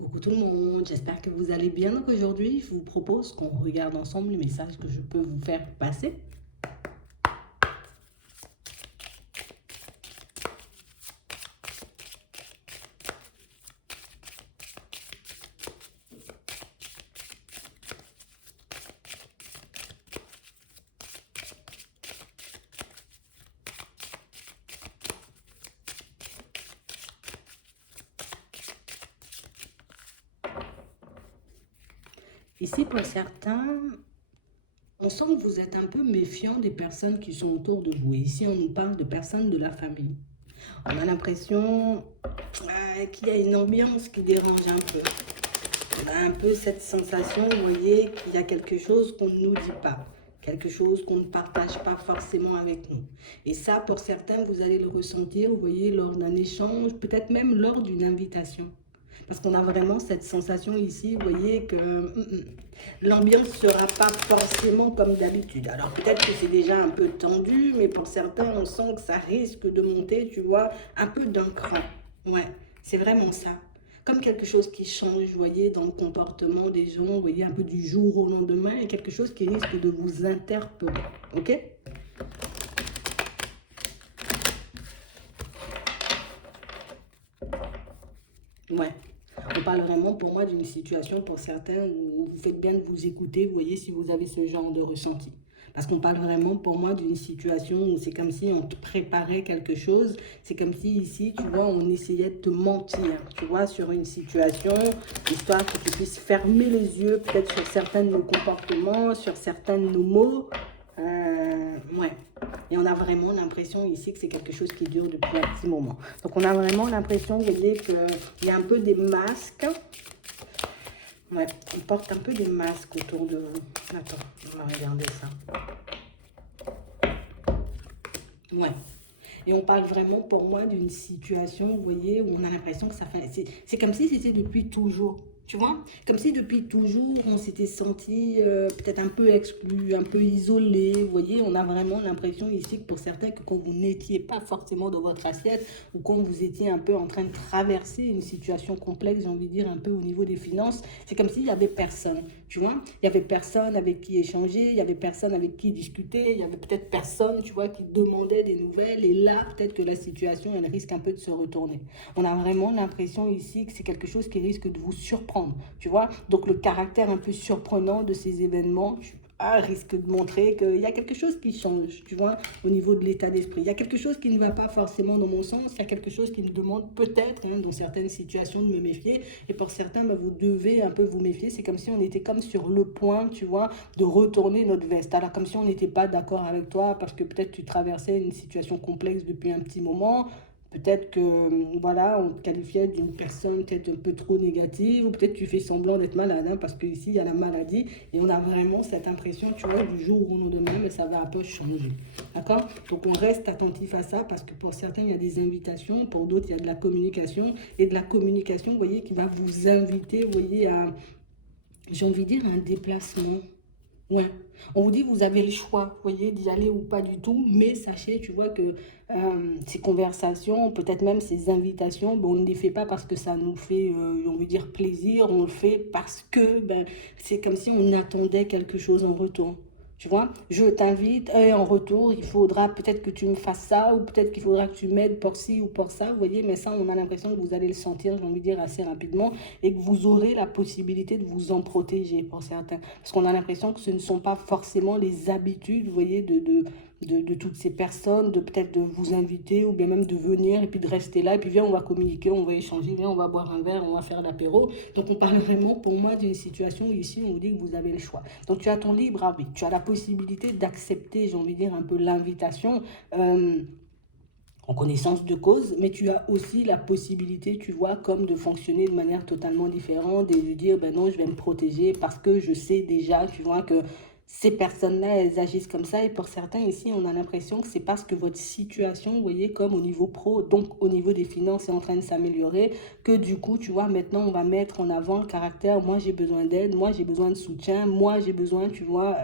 Coucou tout le monde, j'espère que vous allez bien. Donc aujourd'hui, je vous propose qu'on regarde ensemble les messages que je peux vous faire passer. Ici, pour certains, on sent que vous êtes un peu méfiant des personnes qui sont autour de vous. Et ici, on nous parle de personnes de la famille. On a l'impression qu'il y a une ambiance qui dérange un peu. On a un peu cette sensation, vous voyez, qu'il y a quelque chose qu'on ne nous dit pas. Quelque chose qu'on ne partage pas forcément avec nous. Et ça, pour certains, vous allez le ressentir, vous voyez, lors d'un échange, peut-être même lors d'une invitation. Parce qu'on a vraiment cette sensation ici, vous voyez, que l'ambiance ne sera pas forcément comme d'habitude. Alors peut-être que c'est déjà un peu tendu, mais pour certains, on sent que ça risque de monter, tu vois, un peu d'un cran. Ouais, c'est vraiment ça. Comme quelque chose qui change, vous voyez, dans le comportement des gens, vous voyez, un peu du jour au lendemain, et quelque chose qui risque de vous interpeller. Ok? Ouais. On parle vraiment pour moi d'une situation pour certains où vous faites bien de vous écouter, vous voyez, si vous avez ce genre de ressenti. Parce qu'on parle vraiment pour moi d'une situation où c'est comme si on te préparait quelque chose. C'est comme si ici, tu vois, on essayait de te mentir, tu vois, sur une situation, histoire que tu puisses fermer les yeux peut-être sur certains de nos comportements, sur certains de nos mots. Ouais. Et on a vraiment l'impression ici que c'est quelque chose qui dure depuis un petit moment. Donc on a vraiment l'impression, vous voyez, qu'il y a un peu des masques. Ouais, on porte un peu des masques autour de vous. Attends, on va regarder ça. Ouais. Et on parle vraiment pour moi d'une situation, vous voyez, où on a l'impression que ça fait... C'est comme si c'était depuis toujours, tu vois. Comme si depuis toujours, on s'était senti peut-être un peu exclu, un peu isolé, vous voyez. On a vraiment l'impression ici que pour certains, que quand vous n'étiez pas forcément dans votre assiette, ou quand vous étiez un peu en train de traverser une situation complexe, j'ai envie de dire, un peu au niveau des finances, c'est comme s'il n'y avait personne, tu vois. Il n'y avait personne avec qui échanger, il n'y avait personne avec qui discuter, il y avait peut-être personne, tu vois, qui demandait des nouvelles. Et là, peut-être que la situation, elle risque un peu de se retourner. On a vraiment l'impression ici que c'est quelque chose qui risque de vous surprendre, tu vois. Donc le caractère un peu surprenant de ces événements, risque de montrer qu'il y a quelque chose qui change, tu vois, au niveau de l'état d'esprit. Il y a quelque chose qui ne va pas forcément dans mon sens, il y a quelque chose qui me demande peut-être, hein, dans certaines situations, de me méfier. Et pour certains, bah, vous devez un peu vous méfier. C'est comme si on était comme sur le point, tu vois, de retourner notre veste. Alors comme si on n'était pas d'accord avec toi parce que peut-être tu traversais une situation complexe depuis un petit moment. Peut-être que, voilà, on te qualifiait d'une personne peut-être un peu trop négative, ou peut-être tu fais semblant d'être malade, hein, parce qu'ici, il y a la maladie, et on a vraiment cette impression, tu vois, du jour au lendemain, mais ça va un peu changer. D'accord? Donc, on reste attentif à ça, parce que pour certains, il y a des invitations, pour d'autres, il y a de la communication, et de la communication, vous voyez, qui va vous inviter, vous voyez, à, j'ai envie de dire, un déplacement. Ouais. On vous dit, vous avez le choix, vous voyez, d'y aller ou pas du tout, mais sachez, tu vois, que ces conversations, peut-être même ces invitations, ben, on ne les fait pas parce que ça nous fait, on veut dire, plaisir, on le fait parce que ben, c'est comme si on attendait quelque chose en retour. Tu vois, je t'invite et en retour, il faudra peut-être que tu me fasses ça ou peut-être qu'il faudra que tu m'aides pour ci ou pour ça, vous voyez, mais ça, on a l'impression que vous allez le sentir, j'ai envie de dire, assez rapidement et que vous aurez la possibilité de vous en protéger pour certains. Parce qu'on a l'impression que ce ne sont pas forcément les habitudes, vous voyez, de toutes ces personnes, de peut-être de vous inviter ou bien même de venir et puis de rester là. Et puis viens, on va communiquer, on va échanger, viens, on va boire un verre, on va faire l'apéro. Donc on parle vraiment pour moi d'une situation où ici, on vous dit que vous avez le choix. Donc tu as ton libre arbitre, tu as la possibilité d'accepter, j'ai envie de dire, un peu l'invitation. En connaissance de cause, mais tu as aussi la possibilité, tu vois, comme de fonctionner de manière totalement différente et de dire, ben non, je vais me protéger parce que je sais déjà, tu vois, que ces personnes-là, elles agissent comme ça. Et pour certains ici, on a l'impression que c'est parce que votre situation, vous voyez, comme au niveau pro, donc au niveau des finances, est en train de s'améliorer, que du coup, tu vois, maintenant, on va mettre en avant le caractère, moi, j'ai besoin d'aide, moi, j'ai besoin de soutien, moi, j'ai besoin, tu vois,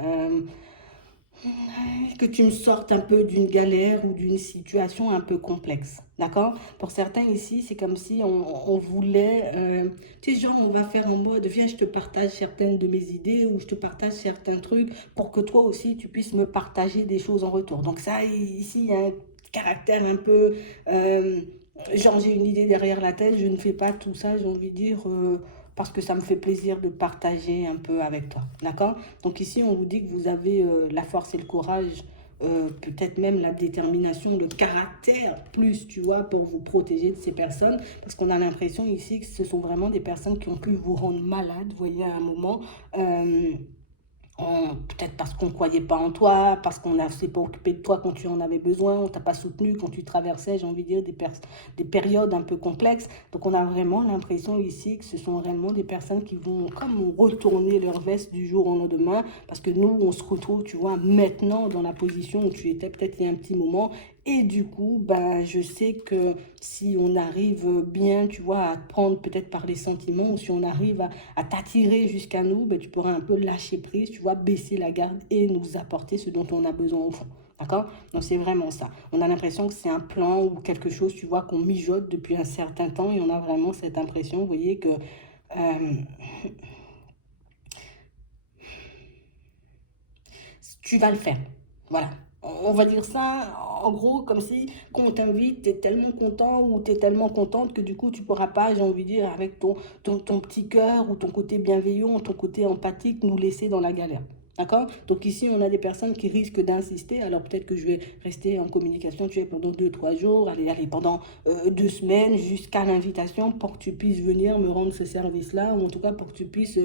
Que tu me sortes un peu d'une galère ou d'une situation un peu complexe. D'accord? Pour certains ici, c'est comme si on voulait, tu sais, genre, on va faire en mode, viens, je te partage certaines de mes idées ou je te partage certains trucs pour que toi aussi, tu puisses me partager des choses en retour. Donc ça, ici, il y a un caractère un peu, euh, genre, j'ai une idée derrière la tête, je ne fais pas tout ça, j'ai envie de dire, parce que ça me fait plaisir de partager un peu avec toi. D'accord? Donc ici, on vous dit que vous avez la force et le courage, peut-être même la détermination, le caractère plus, tu vois, pour vous protéger de ces personnes. Parce qu'on a l'impression ici que ce sont vraiment des personnes qui ont pu vous rendre malade, vous voyez, à un moment. Euh, Peut-être parce qu'on ne croyait pas en toi, parce qu'on ne s'est pas occupé de toi quand tu en avais besoin, on ne t'a pas soutenu quand tu traversais, j'ai envie de dire, des périodes un peu complexes. Donc on a vraiment l'impression ici que ce sont réellement des personnes qui vont comme retourner leur veste du jour au lendemain, parce que nous, on se retrouve, tu vois, maintenant dans la position où tu étais peut-être il y a un petit moment. Et du coup, ben, je sais que si on arrive bien, tu vois, à te prendre peut-être par les sentiments, ou si on arrive à t'attirer jusqu'à nous, ben, tu pourras un peu lâcher prise, tu vois, baisser la garde et nous apporter ce dont on a besoin au fond. D'accord? Donc c'est vraiment ça. On a l'impression que c'est un plan ou quelque chose, tu vois, qu'on mijote depuis un certain temps et on a vraiment cette impression, vous voyez, que tu vas le faire. Voilà. On va dire ça en gros comme si quand on t'invite, tu es tellement content ou tu es tellement contente que du coup tu pourras pas, j'ai envie de dire, avec ton petit cœur ou ton côté bienveillant, ton côté empathique, nous laisser dans la galère. D'accord? Donc ici, on a des personnes qui risquent d'insister. Alors peut-être que je vais rester en communication, tu es pendant 2, 3 jours, allez, pendant 2 semaines jusqu'à l'invitation pour que tu puisses venir me rendre ce service-là, ou en tout cas pour que tu puisses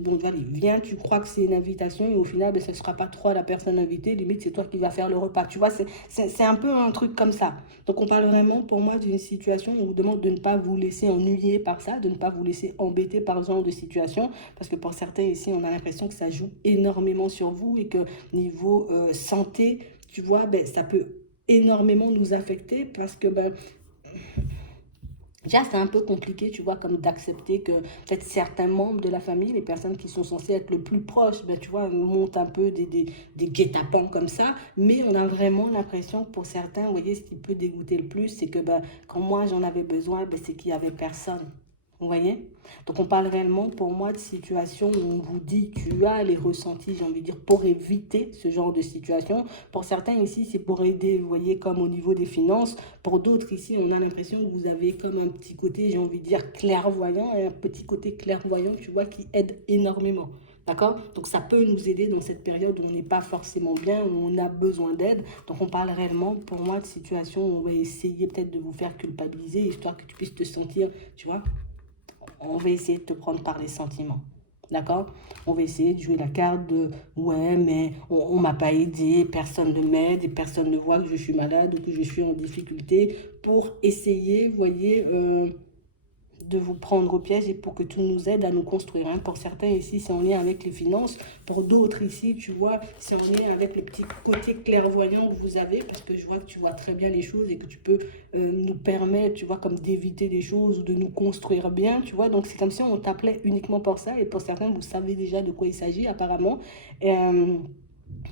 bon, allez, viens, tu crois que c'est une invitation et au final, ben, ce ne sera pas toi la personne invitée. Limite, c'est toi qui vas faire le repas. Tu vois, c'est un peu un truc comme ça. Donc, on parle vraiment pour moi d'une situation où on vous demande de ne pas vous laisser ennuyer par ça, de ne pas vous laisser embêter par ce genre de situation. Parce que pour certains ici, on a l'impression que ça joue énormément sur vous et que niveau santé, tu vois, ben, ça peut énormément nous affecter parce que ben, déjà, c'est un peu compliqué, tu vois, comme d'accepter que peut-être certains membres de la famille, les personnes qui sont censées être le plus proches, ben, tu vois, montent un peu des guet-apens comme ça. Mais on a vraiment l'impression que pour certains, vous voyez, ce qui peut dégoûter le plus, c'est que ben, quand moi j'en avais besoin, ben, c'est qu'il n'y avait personne. Vous voyez? Donc on parle réellement pour moi de situations où on vous dit tu as les ressentis, j'ai envie de dire, pour éviter ce genre de situation. Pour certains ici, c'est pour aider, vous voyez, comme au niveau des finances. Pour d'autres ici, on a l'impression que vous avez comme un petit côté, j'ai envie de dire, clairvoyant, et un petit côté clairvoyant, tu vois, qui aide énormément. D'accord? Donc ça peut nous aider dans cette période où on n'est pas forcément bien, où on a besoin d'aide. Donc on parle réellement pour moi de situations où on va essayer peut-être de vous faire culpabiliser, histoire que tu puisses te sentir, tu vois, on va essayer de te prendre par les sentiments. D'accord? On va essayer de jouer la carte de ouais, mais on m'a pas aidé, personne ne m'aide et personne ne voit que je suis malade ou que je suis en difficulté pour essayer, vous voyez, de vous prendre au piège et pour que tout nous aide à nous construire. Hein. Pour certains ici, c'est en lien avec les finances. Pour d'autres ici, tu vois, c'est en lien avec les petits côtés clairvoyants que vous avez parce que je vois que tu vois très bien les choses et que tu peux nous permettre, tu vois, comme d'éviter les choses ou de nous construire bien, tu vois. Donc c'est comme si on t'appelait uniquement pour ça et pour certains, vous savez déjà de quoi il s'agit apparemment. Et,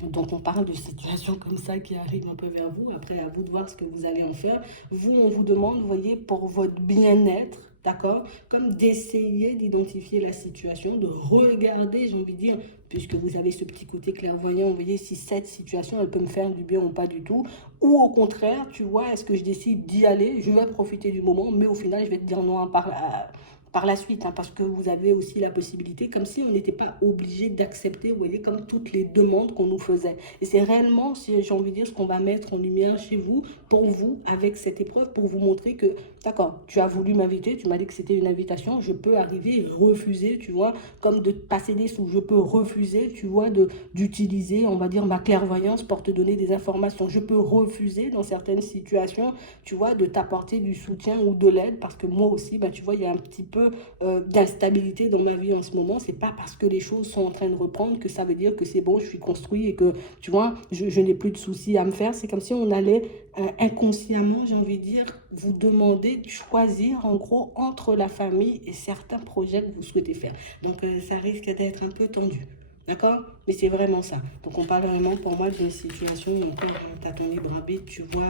donc on parle de situations comme ça qui arrivent un peu vers vous. Après, à vous de voir ce que vous allez en faire. Vous, on vous demande, vous voyez, pour votre bien-être, d'accord, comme d'essayer d'identifier la situation, de regarder, j'ai envie de dire, puisque vous avez ce petit côté clairvoyant, vous voyez, si cette situation, elle peut me faire du bien ou pas du tout. Ou au contraire, tu vois, est-ce que je décide d'y aller, je vais profiter du moment, mais au final, je vais te dire non par la suite, hein, parce que vous avez aussi la possibilité, comme si on n'était pas obligé d'accepter, vous voyez, comme toutes les demandes qu'on nous faisait. Et c'est réellement, si j'ai envie de dire, ce qu'on va mettre en lumière chez vous, pour vous, avec cette épreuve, pour vous montrer que, d'accord, tu as voulu m'inviter, tu m'as dit que c'était une invitation, je peux arriver et refuser, tu vois, comme de passer des sous, je peux refuser, tu vois, d'utiliser, on va dire, ma clairvoyance pour te donner des informations. Je peux refuser, dans certaines situations, tu vois, de t'apporter du soutien ou de l'aide, parce que moi aussi, bah, tu vois, il y a un petit peu d'instabilité dans ma vie en ce moment. C'est pas parce que les choses sont en train de reprendre que ça veut dire que c'est bon, je suis construit et que, tu vois, je n'ai plus de soucis à me faire. C'est comme si on allait inconsciemment, j'ai envie de dire, vous demander de choisir en gros entre la famille et certains projets que vous souhaitez faire. Donc ça risque d'être un peu tendu. D'accord? Mais c'est vraiment ça. Donc, on parle vraiment pour moi d'une situation où encore, tu as ton libre arbitre, tu vois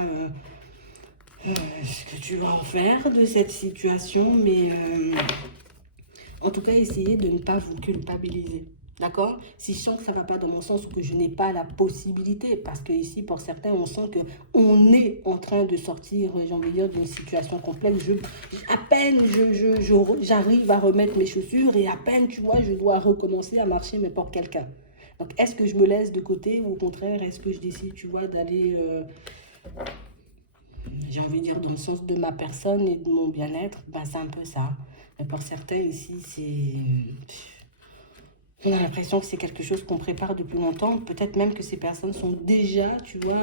ce que tu vas en faire de cette situation, mais en tout cas, essayez de ne pas vous culpabiliser. D'accord? Si je sens que ça ne va pas dans mon sens ou que je n'ai pas la possibilité, parce que ici, pour certains, on sent qu'on est en train de sortir, j'ai envie de dire, d'une situation complexe. À peine j'arrive à remettre mes chaussures et à peine, tu vois, je dois recommencer à marcher, mais pour quelqu'un. Donc, est-ce que je me laisse de côté ou au contraire, est-ce que je décide, tu vois, d'aller, j'ai envie de dire, dans le sens de ma personne et de mon bien-être? Ben, c'est un peu ça. Mais pour certains, ici, c'est... On a l'impression que c'est quelque chose qu'on prépare depuis longtemps. Peut-être même que ces personnes sont déjà, tu vois,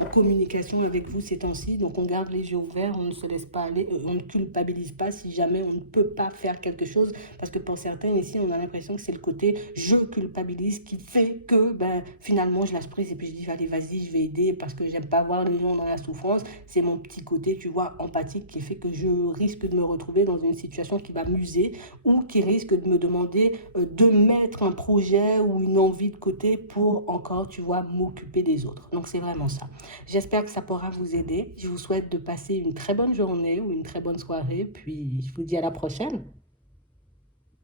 en communication avec vous ces temps-ci. Donc, on garde les yeux ouverts, on ne se laisse pas aller, on ne culpabilise pas si jamais on ne peut pas faire quelque chose. Parce que pour certains ici, on a l'impression que c'est le côté je culpabilise qui fait que ben, finalement, je lâche prise et puis je dis, allez, vas-y, je vais aider parce que j'aime pas voir les gens dans la souffrance. C'est mon petit côté, tu vois, empathique qui fait que je risque de me retrouver dans une situation qui va m'user ou qui risque de me demander de mettre un projet ou une envie de côté pour encore, tu vois, m'occuper des autres. Donc, c'est vraiment ça. J'espère que ça pourra vous aider. Je vous souhaite de passer une très bonne journée ou une très bonne soirée. Puis, je vous dis à la prochaine.